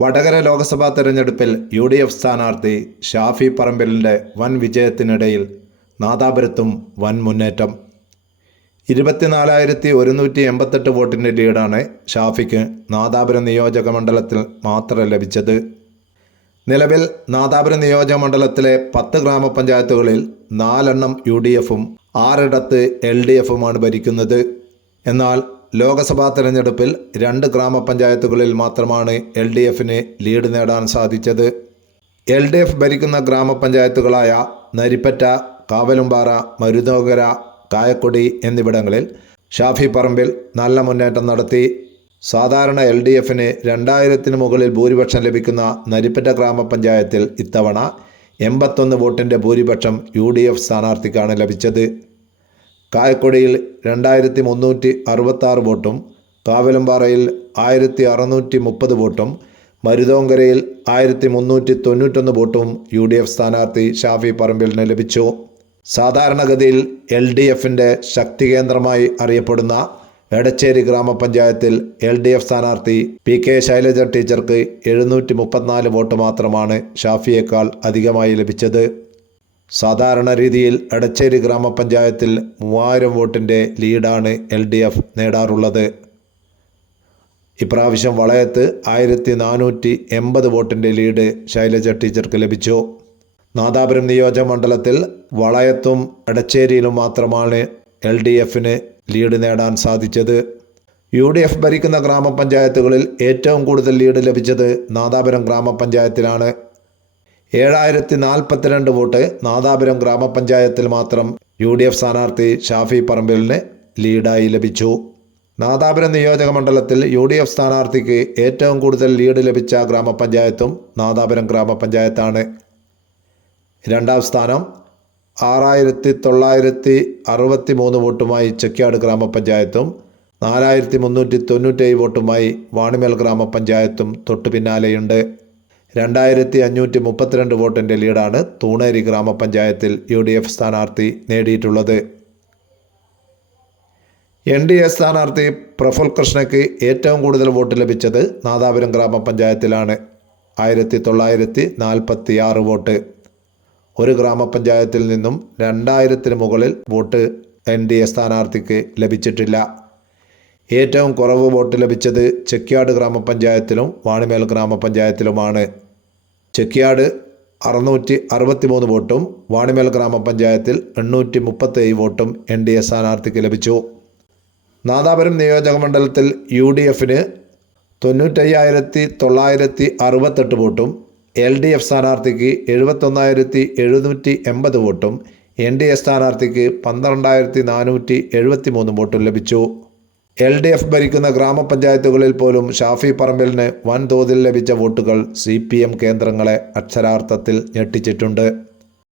വടകര ലോക്സഭാ തെരഞ്ഞെടുപ്പിൽ U D F സ്ഥാനാർത്ഥി ഷാഫി പറമ്പിലിന്റെ വൻ വിജയത്തിനിടയിൽ നാദാപുരത്തും വൻ മുന്നേറ്റം. ഇരുപത്തിനാലായിരത്തി ഒരുന്നൂറ്റി എൺപത്തെട്ട് വോട്ടിന്റെ ലീഡാണ് ഷാഫിക്ക് നാദാപുരം നിയോജക മണ്ഡലത്തിൽ മാത്രം ലഭിച്ചത്. നിലവിൽ നാദാപുരം നിയോജക മണ്ഡലത്തിലെ പത്ത് ഗ്രാമപഞ്ചായത്തുകളിൽ നാലെണ്ണം യു ഡി എഫും ആറിടത്ത് എൽ ഡി എഫുമാണ് ഭരിക്കുന്നത്. എന്നാൽ ലോക്സഭാ തെരഞ്ഞെടുപ്പിൽ രണ്ട് ഗ്രാമപഞ്ചായത്തുകളിൽ മാത്രമാണ് എൽ ഡി എഫിന് ലീഡ് നേടാൻ സാധിച്ചത്. എൽ ഡി എഫ് ഭരിക്കുന്ന ഗ്രാമപഞ്ചായത്തുകളായ നരിപ്പറ്റ കാവലുംപാറ മരുതോകര കായക്കൊടി എന്നിവിടങ്ങളിൽ ഷാഫി പറമ്പിൽ നല്ല മുന്നേറ്റം നടത്തി. സാധാരണ എൽ ഡി എഫിന് രണ്ടായിരത്തിന് മുകളിൽ ഭൂരിപക്ഷം ലഭിക്കുന്ന നരിപ്പറ്റ ഗ്രാമപഞ്ചായത്തിൽ ഇത്തവണ എൺപത്തൊന്ന് വോട്ടിന്റെ ഭൂരിപക്ഷം യു ഡി എഫ് സ്ഥാനാർത്ഥിക്കാണ് ലഭിച്ചത്. കായക്കൊടിയിൽ രണ്ടായിരത്തി മുന്നൂറ്റി അറുപത്താറ് വോട്ടും കാവലമ്പാറയിൽ ആയിരത്തി അറുന്നൂറ്റി മുപ്പത് വോട്ടും മരുതോങ്കരയിൽ ആയിരത്തി മുന്നൂറ്റി തൊണ്ണൂറ്റൊന്ന് വോട്ടും യു ഡി എഫ് സ്ഥാനാർത്ഥി ഷാഫി പറമ്പിലിന് ലഭിച്ചു. സാധാരണഗതിയിൽ എൽ ഡി എഫിന്റെ ശക്തി കേന്ദ്രമായി അറിയപ്പെടുന്ന എടച്ചേരി ഗ്രാമപഞ്ചായത്തിൽ എൽ ഡി എഫ് സ്ഥാനാർത്ഥി പി കെ ശൈലജ ടീച്ചർക്ക് എഴുന്നൂറ്റി മുപ്പത്തിനാല് വോട്ട് മാത്രമാണ് ഷാഫിയേക്കാൾ അധികമായി ലഭിച്ചത്. സാധാരണ രീതിയിൽ എടച്ചേരി ഗ്രാമപഞ്ചായത്തിൽ മൂവായിരം വോട്ടിന്റെ ലീഡാണ് എൽ ഡി എഫ് നേടാറുള്ളത്. ഇപ്രാവശ്യം വളയത്ത് ആയിരത്തി നാനൂറ്റി എൺപത് വോട്ടിന്റെ ലീഡ് ശൈലജ ടീച്ചർക്ക് ലഭിച്ചു. നാദാപുരം നിയോജകമണ്ഡലത്തിൽ വളയത്തും എടച്ചേരിയിലും മാത്രമാണ് എൽ ഡി എഫിന് ലീഡ് നേടാൻ സാധിച്ചത്. യു ഡി എഫ് ഭരിക്കുന്ന ഗ്രാമപഞ്ചായത്തുകളിൽ ഏറ്റവും കൂടുതൽ ലീഡ് ലഭിച്ചത് നാദാപുരം ഗ്രാമപഞ്ചായത്തിലാണ്. ഏഴായിരത്തി നാൽപ്പത്തിരണ്ട് വോട്ട് നാദാപുരം ഗ്രാമപഞ്ചായത്തിൽ മാത്രം യു ഡി എഫ് സ്ഥാനാർത്ഥി ഷാഫി പറമ്പിലിന് ലീഡായി ലഭിച്ചു. നാദാപുരം നിയോജക മണ്ഡലത്തിൽ യു ഡി എഫ് സ്ഥാനാർത്ഥിക്ക് ഏറ്റവും കൂടുതൽ ലീഡ് ലഭിച്ച ഗ്രാമപഞ്ചായത്തും നാദാപുരം ഗ്രാമപഞ്ചായത്താണ്. രണ്ടാം സ്ഥാനം ആറായിരത്തി തൊള്ളായിരത്തി അറുപത്തി മൂന്ന് വോട്ടുമായി ചെക്കാട് ഗ്രാമപഞ്ചായത്തും നാലായിരത്തി മുന്നൂറ്റി തൊണ്ണൂറ്റേഴ് വോട്ടുമായി വാണിമേൽ ഗ്രാമപഞ്ചായത്തും തൊട്ടു പിന്നാലെയുണ്ട് രണ്ടായിരത്തി അഞ്ഞൂറ്റി മുപ്പത്തിരണ്ട് വോട്ടിന്റെ ലീഡാണ് തൂണേരി ഗ്രാമപഞ്ചായത്തിൽ യു ഡി എഫ് സ്ഥാനാർത്ഥി നേടിയിട്ടുള്ളത്. എൻ ഡി എ സ്ഥാനാർത്ഥി പ്രഫുൽ കൃഷ്ണയ്ക്ക് ഏറ്റവും കൂടുതൽ വോട്ട് ലഭിച്ചത് നാദാപുരം ഗ്രാമപഞ്ചായത്തിലാണ്. ആയിരത്തി തൊള്ളായിരത്തി നാൽപ്പത്തി ആറ് വോട്ട്. ഒരു ഗ്രാമപഞ്ചായത്തിൽ നിന്നും രണ്ടായിരത്തിന് മുകളിൽ വോട്ട് എൻ ഡി എ സ്ഥാനാർത്ഥിക്ക് ലഭിച്ചിട്ടില്ല. ഏറ്റവും കുറവ് വോട്ട് ലഭിച്ചത് ചെക്കിയാട് ഗ്രാമപഞ്ചായത്തിലും വാണിമേൽ ഗ്രാമപഞ്ചായത്തിലുമാണ്. ചെക്കിയാട് അറുന്നൂറ്റി അറുപത്തി മൂന്ന് വോട്ടും വാണിമേൽ ഗ്രാമപഞ്ചായത്തിൽ എണ്ണൂറ്റി മുപ്പത്തേഴ് വോട്ടും എൻ ഡി എ സ്ഥാനാർത്ഥിക്ക് ലഭിച്ചു. നാദാപുരം നിയോജക മണ്ഡലത്തിൽ യു ഡി എഫിന് തൊണ്ണൂറ്റയ്യായിരത്തി തൊള്ളായിരത്തി അറുപത്തെട്ട് വോട്ടും എൽ ഡി എഫ് സ്ഥാനാർത്ഥിക്ക് എഴുപത്തൊന്നായിരത്തി എഴുന്നൂറ്റി എൺപത് വോട്ടും എൻ ഡി എ സ്ഥാനാർത്ഥിക്ക് പന്ത്രണ്ടായിരത്തി നാനൂറ്റി എഴുപത്തി മൂന്ന് വോട്ടും ലഭിച്ചു. എൽ ഡി എഫ് ഭരിക്കുന്ന ഗ്രാമപഞ്ചായത്തുകളിൽ പോലും ഷാഫി പറമ്പലിന് വൻതോതിൽ ലഭിച്ച വോട്ടുകൾ സി പി എം കേന്ദ്രങ്ങളെ അക്ഷരാർത്ഥത്തിൽ ഞെട്ടിച്ചിട്ടുണ്ട്.